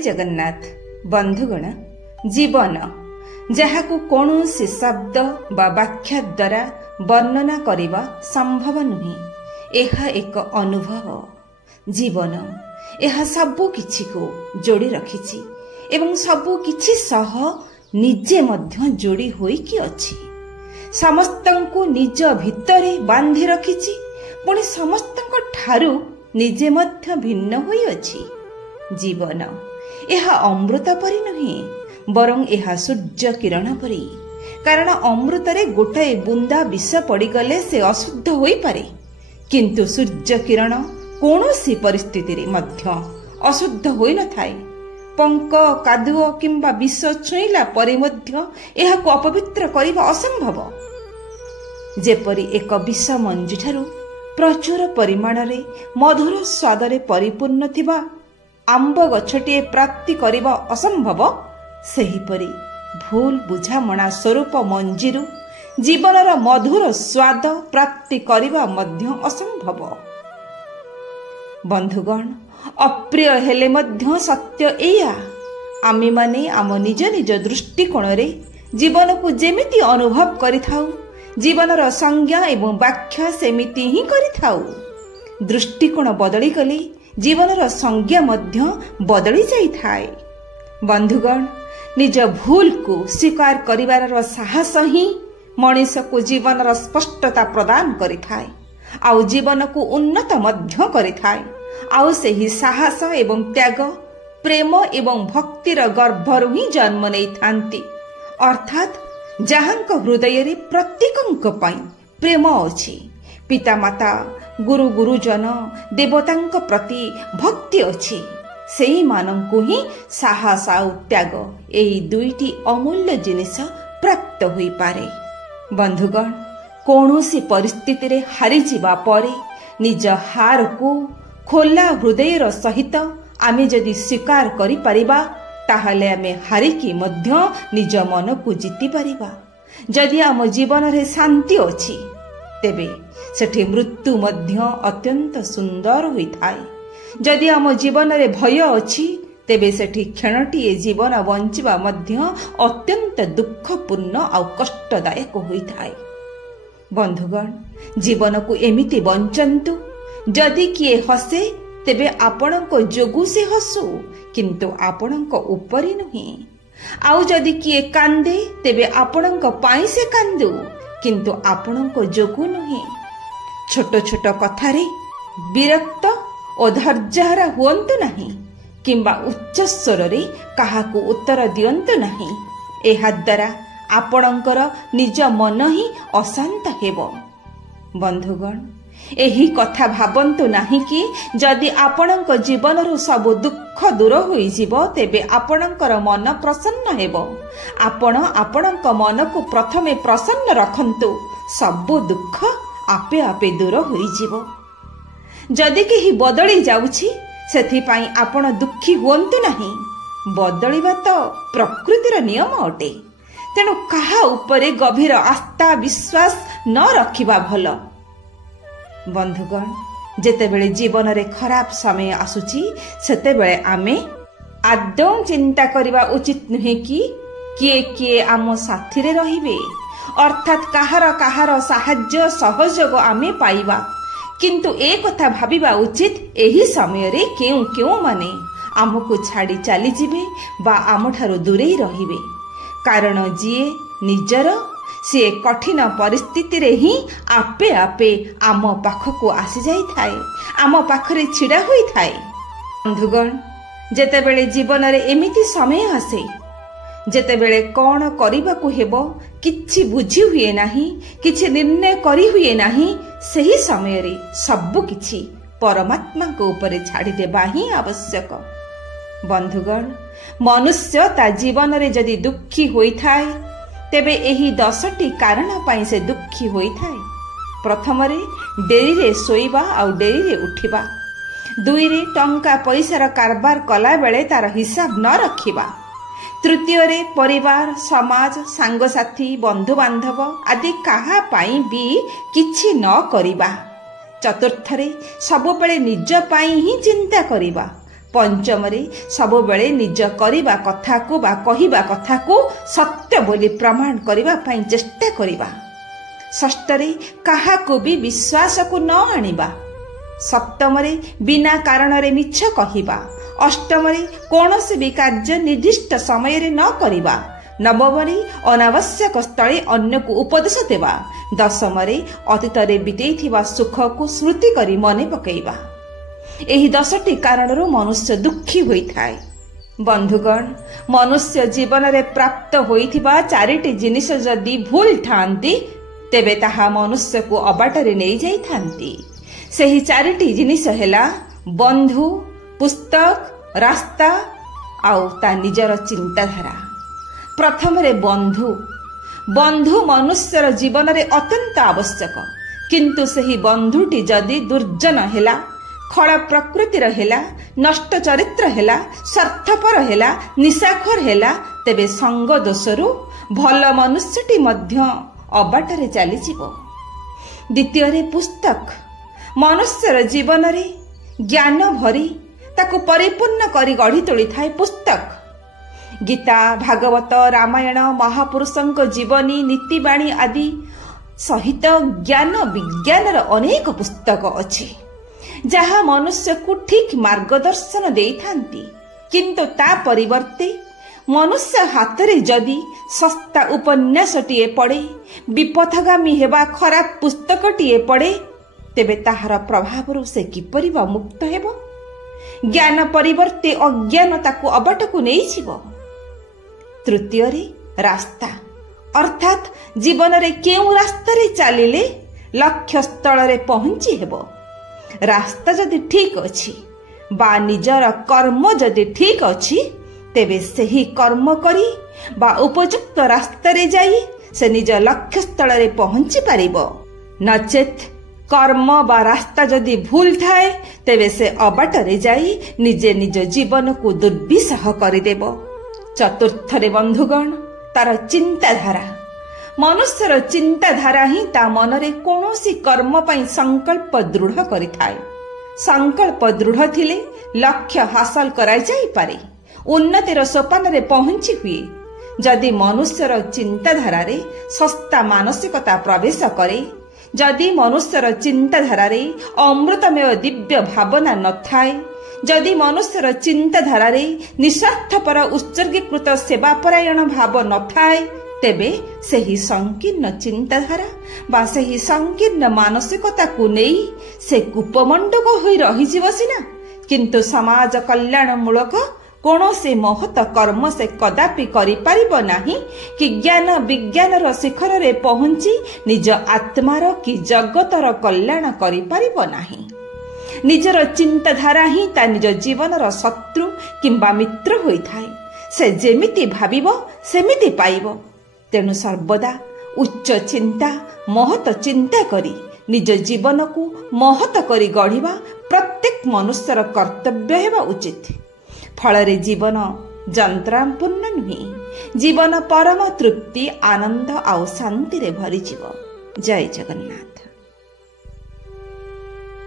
जगन्नाथ बंधुगण जीवन जहाकू कौनसी शब्द बा व्याख्या द्वारा वर्णना करने संभव नुहे। यह एक अनुभव जीवन यह सबु किछि को जोड़ी रखिछि एवं सबु किछि सह निजे मध्य जोड़ी होइकी अछि। समस्तंकु निज भितरे बांधि रखिछि पुणी समस्तंक ठारू निजे मध्य भिन्न होई अछि। जीवन यह अमृत परि नुहे बरं यह सूर्य किरण परि। कारण अमृत रे गोटाए बुंदा विष पड़गले से अशुद्ध होई पारे, किंतु सूर्य किरण कौनसी परिस्थिति रे मध्य अशुद्ध होई न थाए। पंक कादुओ किंबा विष छुईला परे मध्य यह को अपवित्र करिबा असंभव। जेपरि एक विष मंजी ठारू प्रचुर परिमाण रे मधुर स्वाद रे परिपूर्ण थिबा आंब गछटिए प्राप्ति करिबा असंभव, सेहीपरि भूल बुझामणा स्वरूप मंजीरु जीवनर मधुर स्वाद प्राप्ति करिबा मध्य असंभव। बंधुगण अप्रिय हेले मध्य सत्य एया आमे माने आम निज निज दृष्टिकोण रे जीवन को जेमिति अनुभव करिथाउ जीवनर संज्ञा एवं व्याख्या सेमिति ही करिथाउ। दृष्टिकोण बदली गले जीवनर संज्ञा मध्य बदली जाइथाए। बंधुगण निज भूल को स्वीकार करिवार साहस ही मनीष को जीवनर स्पष्टता प्रदान करिथाए आउ जीवन को उन्नत मध्य करिथाए। आउ सेही साहस एवं त्याग प्रेम एवं भक्तिर गर्भरु ही जन्म नहीं थांती। अर्थात जहांक हृदय रे प्रत्येकंक पई प्रेम अछि, पिता माता गुरु गुरुजन देवतांक प्रति भक्ति अछि, सेही मानंकु ही साहस आउ त्याग एही दुईटी अमूल्य जिनिस प्राप्त होई पारे। बंधुगण कौनसी परिस्थिति रे हारि जिबा परे निज हार को खोला हृदयर सहित आमे जदि स्वीकार करि परिबा ताहले आमे हारिकी मध्य निज मन को जीति परिबा। जदि आम जीवन रे शांति अछि तेबे सेठी मृत्यु मध्य अत्यंत सुंदर होई थाए। जदि आम जीवन रे भय अछि तेबे सेठी क्षणटीए जीवन बंचिबा मध्य अत्यंत दुखपूर्ण आउ कष्टदायक होई थाए। बंधुगण जीवन को एमिति बंचंतु जदि किए हसे तेबे आपणक जोगु से हसु किंतु आपणक उपरि नुहे। आउ जदि किए कांदे तेबे आपणक पाई से कांदु किंतु आपणक जोगु नुहे। छोट छोट कथारे विरक्त और धैर्यहारा हुअन्तु नहीं किंबा उच्च स्वर रे काहाकू उत्तर दियंतु नहीं। एहा द्वारा आपणकर निज मन ही अशांत हेबो। बंधुगण एही कथा भाबंतु नाही कि जदि आपणक जीवनरु सब दुख दूर होई जिवो तेबे आपणकर मन प्रसन्न हेबो। आपण आपणक मन को प्रथमे प्रसन्न रखंतु, सब दुख आपे आपे दूर होई जिवो। जदि केही बदली जाउछि सेथिपाई आपण दुखी हुअन्तु नाही। बदलिबा तो प्रकृतिर नियम अटे, तेणु काहा उपरे गभीर आस्था विश्वास न रखिबा भल। बंधुगण जेतेबेले जीवन रे खराब समय आसुची सेतेबेले आमे आदौ चिंता करिबा उचित नुहे कि किए किए आम साथी रे रहिबे, अर्थात काहार साहाय्य सहयोग आमे पाइबा। किंतु ए कथा भाबिबा उचित एही समय रे केउ केउ माने आमको छाड़ी चली जिबे बा आमठारो दूरे रहिबे। कारण जीए निजर से कठिन परिस्थिति रे ही आपे आपे आम पाखको आसी जाई थाए, आम पाखरे छिड़ा होई थाए। बंधुगण जेतेबेले जीवन रे एमिति समय आसे जेतेबेले कौन करिबाकू हेबो किछि बुझी हुए नाही, किछि निर्णय करी हुए नाही, सही समय रे सब किछि परमात्मा को ऊपर छाड़ी देबा ही आवश्यक। बंधुगण मनुष्य ता जीवन रे जदि दुखी होई थाए तेबे एही 10टी कारण पाई से दुखी होई थाए। प्रथम रे डेरी रे सोईबा आउ डेरी रे उठिबा। 2 रे टंका पैसार कारबार कला बेले तार हिसाब न रखिबा। तृतीय रे परिवार समाज सांगसाथी बंधु बांधव आदि काहा पाई भी किछि न करिबा। चतुर्थ रे सब बेले निज पाई ही चिंता करिबा। पंचमरे सबुबेले निज करिबा कथाकू बा कहिबा कथाकू सत्य बोली प्रमाण करिबा पई चेष्टा करिबा। षष्ठरे काहाकू भी विश्वास को न आनिबा। सप्तमरे बिना कारण रे मिछ कहिबा। अष्टमरे कौनसी भी कार्य निर्दिष्ट समय रे न करिबा। नवमरे अनावश्यक स्थले अन्य को उपदेश देवा। दशमरे अतीतरे बितेइथिबा सुख को स्मृति करी मने पकेइबा। एही 10टी कारणरू मनुष्य दुखी होइथाय। बंधुगण, मनुष्य जीवन रे प्राप्त होइथिबा 4टी जिनिस जदि भूल थांती तेबे ताहा मनुष्य को अबाटरे नहीं जाई थांती। सेही 4टी जिनिस हेला बंधु, पुस्तक, रास्ता आउ ता निजर चिंताधारा। प्रथम रे बंधु। बंधु मनुष्यर जीवन रे अत्यंत आवश्यक, किंतु सेही बंधुटी जदि दुर्जन हेला, खड़ प्रकृतिर हेला, नष्ट चरित्र हेला, स्वार्थपर हेला, निशाखोर हेला, तेबे संग दोषरू भल मनुष्यटी मध्य अबाटरे चलीजिवो। द्वितीय रे पुस्तक। मनुष्यर जीवन रे ज्ञान भरी ताको परिपूर्ण करी गढ़ी तोली थाए पुस्तक। गीता, भागवत, रामायण, महापुरुषंक जीवनी, नीतिबाणी आदि सहित ज्ञान विज्ञानर अनेक पुस्तक अछि जहा मनुष्य को ठीक मार्गदर्शन देइथांती। किंतु ता परिवर्ते मनुष्य हाथ रे जदि सस्ता उपन्यासटीए पड़े, विपथगामी हेबा खराब पुस्तकटीए पड़े, तेबे ताहार प्रभावरू से किपरि मुक्त हेबो? ज्ञान परिवर्ते अज्ञान ताकू अबाटकू नहीं छिबो। तृतीय रे रास्ता, अर्थात जीवन रे केउ रास्ता रे चलिले लक्ष्य स्थल रे पहुंची हेबो। रास्ता जदि ठीक अछि बा निजर कर्म जदि ठीक अछि, तेबे सेही कर्म करी बा उपयुक्त रास्ता रे जाई से निज लक्ष्य स्थल रे पहुंची पारिबो। नचेत कर्म बा रास्ता जदि भूल थाए तेबे से अबाट रे जाई निजे निज जीवन को दुर्विसह करिदेबो। चतुर्थ रे बंधुगण, तार चिंताधारा। मनुष्यर चिंताधारा ही ता मनरे कौनसी कर्म पई संकल्प दृढ़ करिथाय। संकल्प दृढ़ थिले लक्ष्य हासिल कराई जाई पारे, उन्नतिर सोपान रे पहुंची हुए। जदि मनुष्यर चिंताधारा रे सस्ता मानसिकता प्रवेश करे, जदि मनुष्यर चिंताधारा रे अमृतमय दिव्य भावना न थाए, जदि मनुष्यर चिंताधारा रे निस्वार्थपर उत्सर्गीकृत सेवापरायण भाव न थाए, तेबे सेही संकीर्ण चिंताधारा बा सेही संकीर्ण मानसिकता को नहीं से कूपमंडक होई रही जीव सिना, किंतु समाज कल्याण मूलक कौनसी महत कर्म से कदापि करि परिबो नाही कि ज्ञान विज्ञानर शिखर रे पहुंची निज आत्मार कि जगतर कल्याण करि परिबो नाही। निजर चिंताधारा ही ता निज जीवनर शत्रु किंबा मित्र होई थाए। से जेमिति भाबिबो सेमिति पाइबो। तेणु सर्वदा उच्च चिंता महत चिंता करी निज जीवन को महत करी गढ़िबा प्रत्येक मनुष्यर कर्तव्य हेबा उचित। फलरे जीवन जंत्रापूर्ण नुहे, जीवन परम तृप्ति आनंद आउ शांति रे भरी जीव। जय जगन्नाथ।